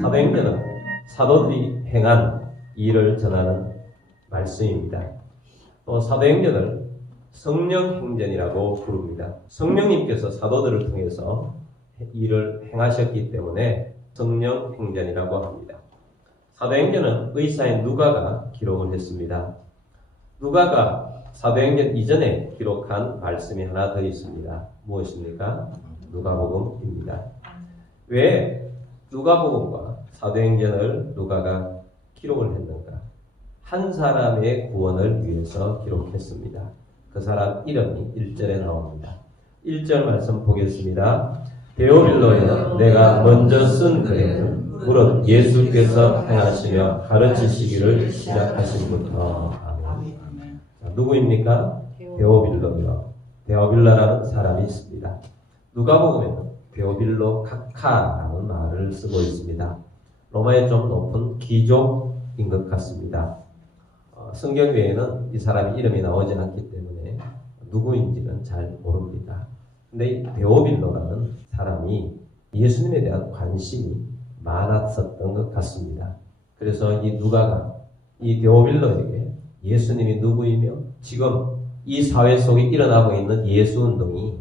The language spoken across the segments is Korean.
사도행전은 사도들이 행한 일을 전하는 말씀입니다. 또 사도행전을 성령행전이라고 부릅니다. 성령님께서 사도들을 통해서 일을 행하셨기 때문에 성령행전이라고 합니다. 사도행전은 의사인 누가가 기록을 했습니다. 누가가 사도행전 이전에 기록한 말씀이 하나 더 있습니다. 무엇입니까? 누가복음입니다. 왜 누가복음과 사도행전을 누가가 기록을 했는가? 한 사람의 구원을 위해서 기록했습니다. 그 사람 이름이 1절에 나옵니다. 1절 말씀 보겠습니다. 데오빌로여 내가 먼저 쓴 글에는 무릇 예수께서 행하시며 가르치시기를 시작하신부터. 아멘. 자, 누구입니까? 데오빌로요. 데오빌라라는 사람이 있습니다. 누가복음에는 데오빌로 카카라는 말을 쓰고 있습니다. 로마의 좀 높은 귀족인 것 같습니다. 성경 외에는 이 사람의 이름이 나오지 않기 때문에 누구인지는 잘 모릅니다. 근데 이 데오빌로라는 사람이 예수님에 대한 관심이 많았었던 것 같습니다. 그래서 이 누가가 이 데오빌로에게 예수님이 누구이며 지금 이 사회 속에 일어나고 있는 예수운동이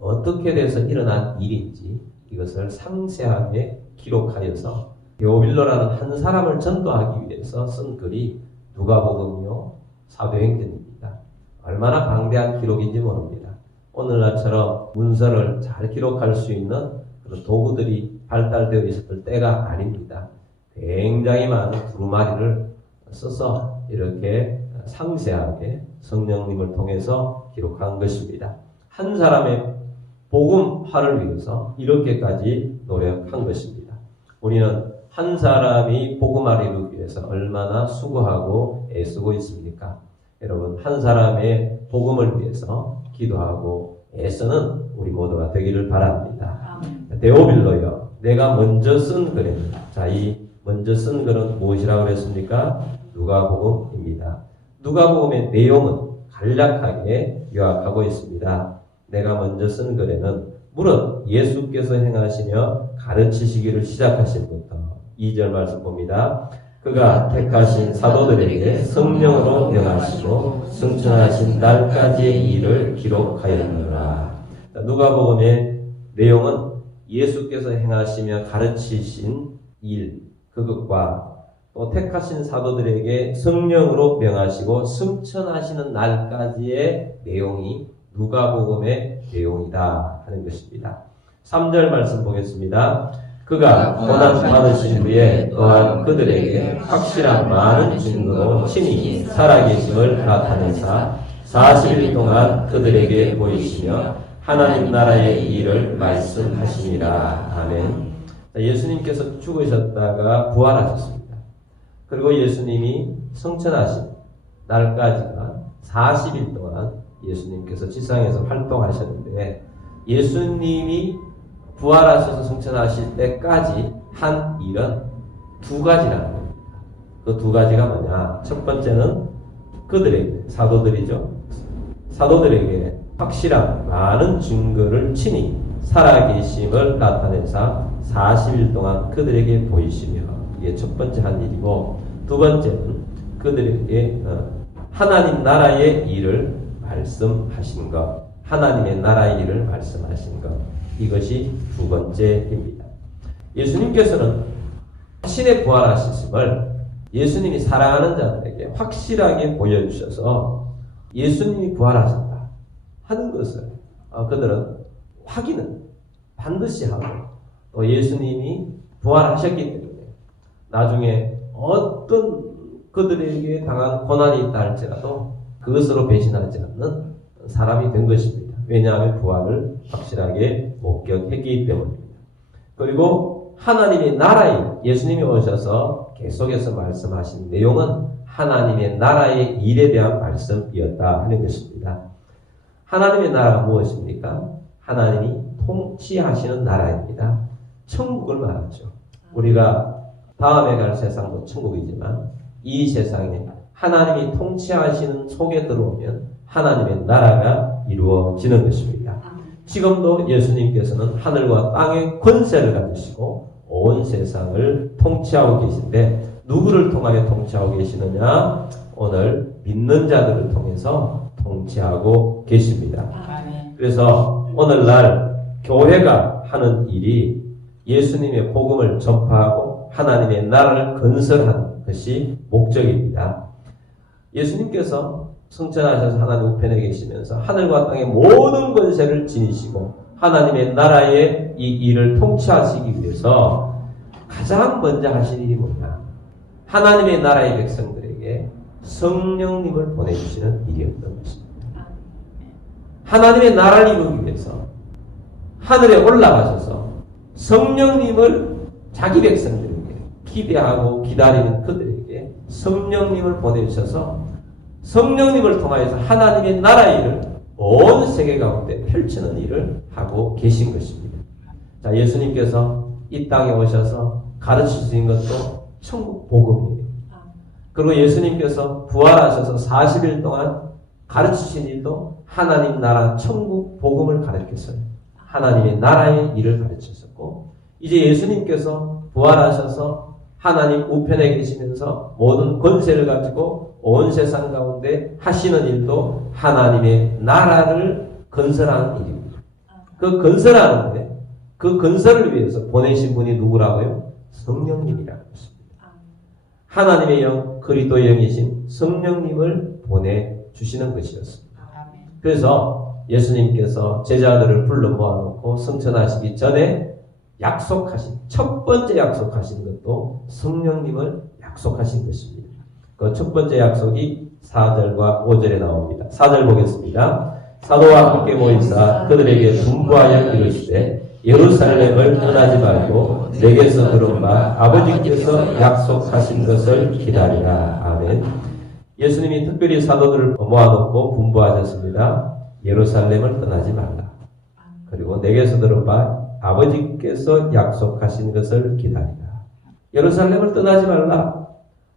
어떻게 돼서 일어난 일인지 이것을 상세하게 기록하여서 데오빌로라는 한 사람을 전도하기 위해서 쓴 글이 누가복음이요 사도행전입니다. 얼마나 방대한 기록인지 모릅니다. 오늘날처럼 문서를 잘 기록할 수 있는 그런 도구들이 발달되어 있었을 때가 아닙니다. 굉장히 많은 두루마리를 써서 이렇게 상세하게 성령님을 통해서 기록한 것입니다. 한 사람의 복음화를 위해서 이렇게까지 노력한 것입니다. 우리는 한 사람이 복음화를 이루기 위해서 얼마나 수고하고 애쓰고 있습니까? 여러분, 한 사람의 복음을 위해서 기도하고 애쓰는 우리 모두가 되기를 바랍니다. 데오빌로여, 내가 먼저 쓴 글입니다. 자, 이 먼저 쓴 글은 무엇이라고 그랬습니까? 누가복음입니다. 누가복음의 내용은 간략하게 요약하고 있습니다. 내가 먼저 쓴 글에는 무릇 예수께서 행하시며 가르치시기를 시작하신 부터 2절 말씀 봅니다. 그가 택하신 사도들에게 성령으로 명하시고 승천하신 날까지의 일을 기록하였노라. 누가복음의 내용은 예수께서 행하시며 가르치신 일, 그것과 또 택하신 사도들에게 성령으로 명하시고 승천하시는 날까지의 내용이 누가복음의 내용이다 하는 것입니다. 3절 말씀 보겠습니다. 그가 고난 받으신 후에 또한 그들에게 확실한 많은 증거로 친히 살아계심을 나타내사 40일 동안 그들에게 보이시며 하나님 나라의 일을 말씀하시니라. 아멘. 예수님께서 죽으셨다가 부활하셨습니다. 그리고 예수님이 승천하신 날까지가 40일 동안 예수님께서 지상에서 활동하셨는데 예수님이 부활하셔서 승천하실 때까지 한 일은 두 가지라는 겁니다. 그 두 가지가 뭐냐? 첫 번째는 그들에게, 사도들이죠. 사도들에게 확실한 많은 증거를 친히 살아계심을 나타내사 40일 동안 그들에게 보이시며, 이게 첫 번째 한 일이고, 두 번째는 그들에게 하나님 나라의 일을 말씀하신 것, 하나님의 나라의 일을 말씀하신 것, 이것이 두 번째입니다. 예수님께서는 신의 부활하심을 예수님이 사랑하는 자들에게 확실하게 보여주셔서 예수님이 부활하셨다 하는 것을 그들은 확인은 반드시 하고, 또 예수님이 부활하셨기 때문에 나중에 어떤 그들에게 당한 고난이 있다 할지라도 그것으로 배신하지 않는 사람이 된 것입니다. 왜냐하면 부활을 확실하게 목격했기 때문입니다. 그리고 하나님의 나라에 예수님이 오셔서 계속해서 말씀하신 내용은 하나님의 나라의 일에 대한 말씀이었다 하는 것입니다. 하나님의 나라가 무엇입니까? 하나님이 통치하시는 나라입니다. 천국을 말하죠. 우리가 다음에 갈 세상도 천국이지만 이 세상에 하나님이 통치하시는 속에 들어오면 하나님의 나라가 이루어지는 것입니다. 지금도 예수님께서는 하늘과 땅의 권세를 가지시고 온 세상을 통치하고 계신데 누구를 통하여 통치하고 계시느냐? 오늘 믿는 자들을 통해서 통치하고 계십니다. 그래서 오늘날 교회가 하는 일이 예수님의 복음을 전파하고 하나님의 나라를 건설하는 것이 목적입니다. 예수님께서 승천하셔서 하나님 우편에 계시면서 하늘과 땅의 모든 권세를 지니시고 하나님의 나라의 이 일을 통치하시기 위해서 가장 먼저 하신 일이 뭐냐? 하나님의 나라의 백성들에게 성령님을 보내주시는 일이었던 것입니다. 하나님의 나라를 이루기 위해서 하늘에 올라가셔서 성령님을 자기 백성들에게 기대하고 기다리는 그들에게 성령님을 보내주셔서 성령님을 통하여서 하나님의 나라의 일을 온 세계 가운데 펼치는 일을 하고 계신 것입니다. 자, 예수님께서 이 땅에 오셔서 가르치신 것도 천국 복음이에요. 그리고 예수님께서 부활하셔서 40일 동안 가르치신 일도 하나님 나라 천국 복음을 가르쳤어요. 하나님의 나라의 일을 가르치셨고 이제 예수님께서 부활하셔서 하나님 우편에 계시면서 모든 권세를 가지고 온 세상 가운데 하시는 일도 하나님의 나라를 건설하는 일입니다. 그 건설하는데 그 건설을 위해서 보내신 분이 누구라고요? 성령님이라고 했습니다. 하나님의 영, 그리스도의 영이신 성령님을 보내주시는 것이었습니다. 그래서 예수님께서 제자들을 불러 모아놓고 승천하시기 전에 약속하신, 첫 번째 약속하신 것도 성령님을 약속하신 것입니다. 그 첫 번째 약속이 4절과 5절에 나옵니다. 4절 보겠습니다. 사도와 함께 모이사 그들에게 분부하여 이르시되 예루살렘을 떠나지 말고 내게서 들은 바 아버지께서 약속하신 것을 기다리라. 아멘. 예수님이 특별히 사도들을 모아놓고 분부하셨습니다. 예루살렘을 떠나지 말라. 그리고 내게서 들은 바 아버지께서 약속하신 것을 기다리라. 예루살렘을 떠나지 말라.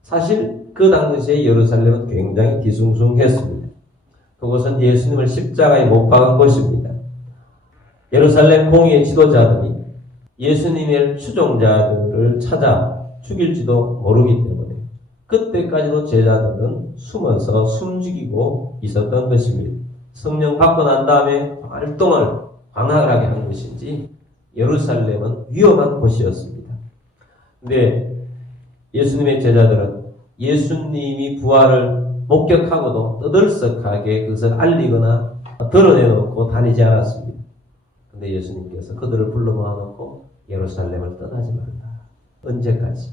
사실 그 당시에 예루살렘은 굉장히 뒤숭숭했습니다. 그곳은 예수님을 십자가에 못 박은 곳입니다. 예루살렘 공의의 지도자들이 예수님의 추종자들을 찾아 죽일지도 모르기 때문에 그때까지도 제자들은 숨어서 숨죽이고 있었던 것입니다. 성령 받고 난 다음에 활동을 광활하게 한 것인지 예루살렘은 위험한 곳이었습니다. 근데 예수님의 제자들은 예수님이 부활을 목격하고도 떠들썩하게 그것을 알리거나 드러내놓고 다니지 않았습니다. 근데 예수님께서 그들을 불러 모아놓고 예루살렘을 떠나지 말라. 언제까지?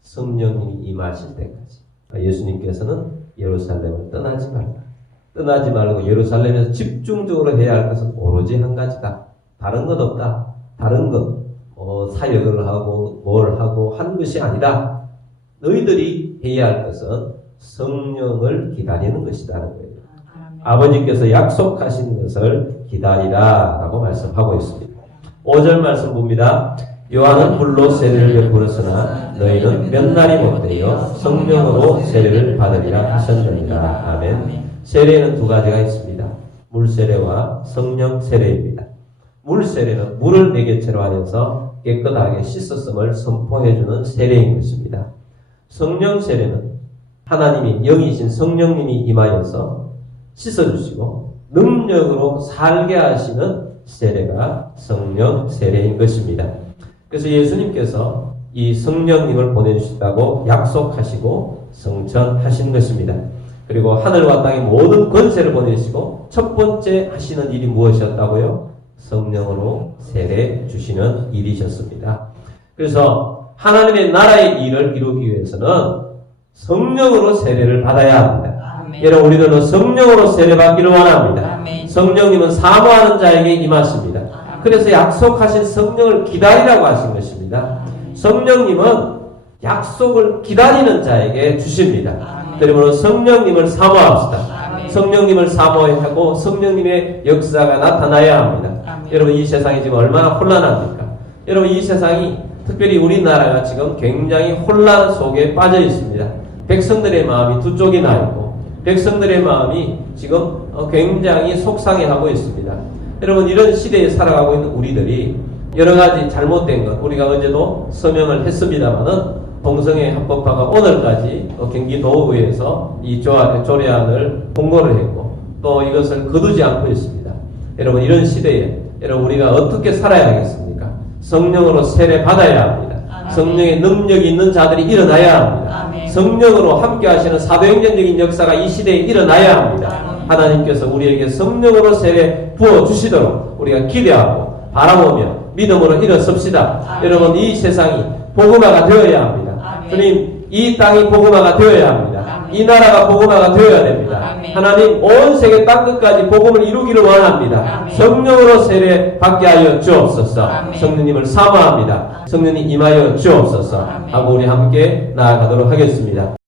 성령님이 임하실 때까지. 예수님께서는 예루살렘을 떠나지 말라. 떠나지 말고 예루살렘에서 집중적으로 해야 할 것은 오로지 한 가지다. 다른 것 없다. 다른 것, 사역을 하고 뭘 하고 하는 것이 아니다. 너희들이 해야 할 것은 성령을 기다리는 것이라는 거예요. 아버지께서 약속하신 것을 기다리라 라고 말씀하고 있습니다. 5절 말씀 봅니다. 요한은 물로 세례를 베풀었으나 너희는 몇 날이 못되어 성령으로 세례를 받으리라 하셨느니라. 아멘. 세례는 두 가지가 있습니다. 물 세례와 성령 세례입니다. 물 세례는 물을 매개체로 하여서 깨끗하게 씻었음을 선포해주는 세례인 것입니다. 성령 세례는 하나님이 영이신 성령님이 임하여서 씻어주시고 능력으로 살게 하시는 세례가 성령 세례인 것입니다. 그래서 예수님께서 이 성령님을 보내주시다고 약속하시고 성천하신 것입니다. 그리고 하늘과 땅의 모든 권세를 보내시고 첫 번째 하시는 일이 무엇이었다고요? 성령으로 세례 주시는 일이셨습니다. 그래서 하나님의 나라의 일을 이루기 위해서는 성령으로 세례를 받아야 합니다. 아멘. 여러분 우리들은 성령으로 세례받기를 원합니다. 아멘. 성령님은 사모하는 자에게 임하십니다. 아멘. 그래서 약속하신 성령을 기다리라고 하신 것입니다. 아멘. 성령님은 약속을 기다리는 자에게 주십니다. 그러므로 성령님을 사모합시다. 아멘. 성령님을 사모하고 성령님의 역사가 나타나야 합니다. 아멘. 여러분 이 세상이 지금 얼마나 혼란합니까? 여러분 이 세상이 특별히 우리나라가 지금 굉장히 혼란 속에 빠져 있습니다. 백성들의 마음이 두 쪽이 나 있고 백성들의 마음이 지금 굉장히 속상해하고 있습니다. 여러분 이런 시대에 살아가고 있는 우리들이 여러 가지 잘못된 것 우리가 어제도 서명을 했습니다만은 동성애 합법화가 오늘까지 경기도의회에서 이 조례안을 공고를 했고 또 이것을 거두지 않고 있습니다. 여러분 이런 시대에 여러분 우리가 어떻게 살아야 하겠습니까? 성령으로 세례 받아야 합니다. 성령의 능력이 있는 자들이 일어나야 합니다. 성령으로 함께 하시는 사도행전적인 역사가 이 시대에 일어나야 합니다. 하나님께서 우리에게 성령으로 세례 부어주시도록 우리가 기대하고 바라보며 믿음으로 일어섭시다. 여러분 이 세상이 복음화가 되어야 합니다. 주님 이 땅이 복음화가 되어야 합니다. 이 나라가 복음화가 되어야 됩니다. 하나님 온 세계 땅끝까지 복음을 이루기를 원합니다. 성령으로 세례 받게 하여 주옵소서. 성령님을 사모합니다. 성령님 임하여 주옵소서 하고 우리 함께 나아가도록 하겠습니다.